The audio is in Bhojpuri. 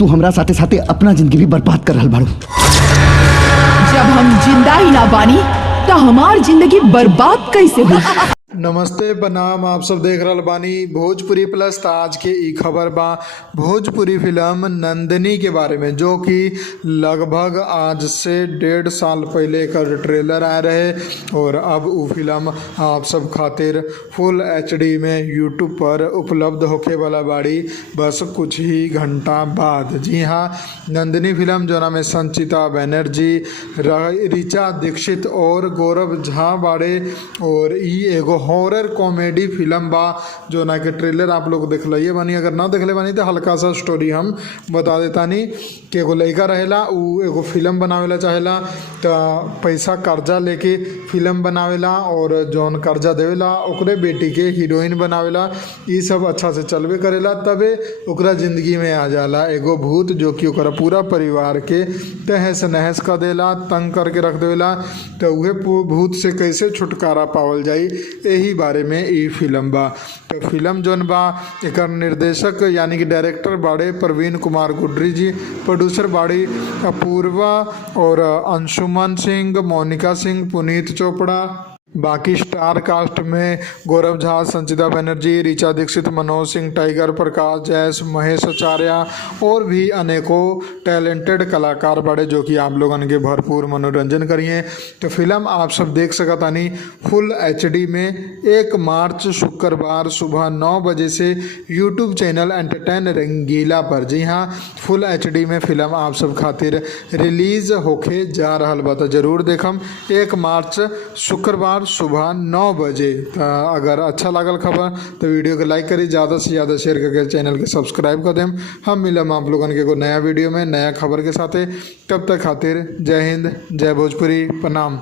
तू हमरा साथे साथे अपना जिंदगी भी बर्बाद कर रहल बाड़ू। जब हम जिंदा ही ना बानी तो हमार जिंदगी बर्बाद कैसे हुई। नमस्ते प्रणाम, आप सब देख रहल बानी भोजपुरी प्लस। त आज के ई खबर बा भोजपुरी फिल्म नंदिनी के बारे में, जो कि लगभग आज से 1.5 साल पहले एकर ट्रेलर आए रहे और अब वो फिल्म आप सब खातिर फुल HD में यूट्यूब पर उपलब्ध होखे वाला बाड़ी बस कुछ ही घंटा बाद। जी हाँ, नंदिनी फिल्म जोना में संचिता बनर्जी, ऋचा दीक्षित और गौरव झा बाड़े और ई एगो हॉरर कॉमेडी फिल्म बा जो ना के ट्रेलर आप लोग देख लिये बानी। अगर ना देखले बानी तो हल्का सा स्टोरी हम बता देतानी कि एगो लड़का रहेला, उ एगो फिल्म बनावेला चाहेला तो पैसा कर्जा लेके फिल्म बनावेला और जौन कर्जा देवेला ओकरे बेटी के हीरोइन बनावेला। ये सब अच्छा से चलबे करेला, तबे ओकरा जिंदगी में आ जाला एगो भूत जो कि ओकरा पूरा परिवार के तहस नहस कर देला, तंग करके रख देवेला। तो उहे भूत से कैसे छुटकारा पावल जाई यही बारे में ई फिल्म बा। तो फिल्म जोन बा एकर निर्देशक यानी कि डायरेक्टर बाड़े प्रवीण कुमार गुड्री जी, प्रोड्यूसर बाड़ी अपूर्वा और अंशुमन सिंह, मोनिका सिंह, पुनीत चोपड़ा। बाकी स्टार कास्ट में गौरव झा, संचिता बनर्जी, ऋचा दीक्षित, मनोज सिंह टाइगर, प्रकाश जैस, महेश आचार्य और भी अनेकों टैलेंटेड कलाकार बड़े जो कि आप लोगन के भरपूर मनोरंजन करिए। तो फिल्म आप सब देख सकतानी फुल HD में 1 मार्च शुक्रवार सुबह 9 बजे से यूट्यूब चैनल एंटरटेन रंगीला पर। जी हाँ, फुल HD में फिल्म आप सब खातिर रिलीज होके जा रहल बा, तो जरूर देखम 1 मार्च शुक्रवार सुबह 9 बजे। अगर अच्छा लागल खबर तो वीडियो को लाइक करी, ज़्यादा से ज़्यादा शेयर करके चैनल के सब्सक्राइब कर देम। हम मिलम आप लोगन के एगो नया वीडियो में नया खबर के साथे। तब तक खातिर जय हिंद, जय भोजपुरी, प्रणाम।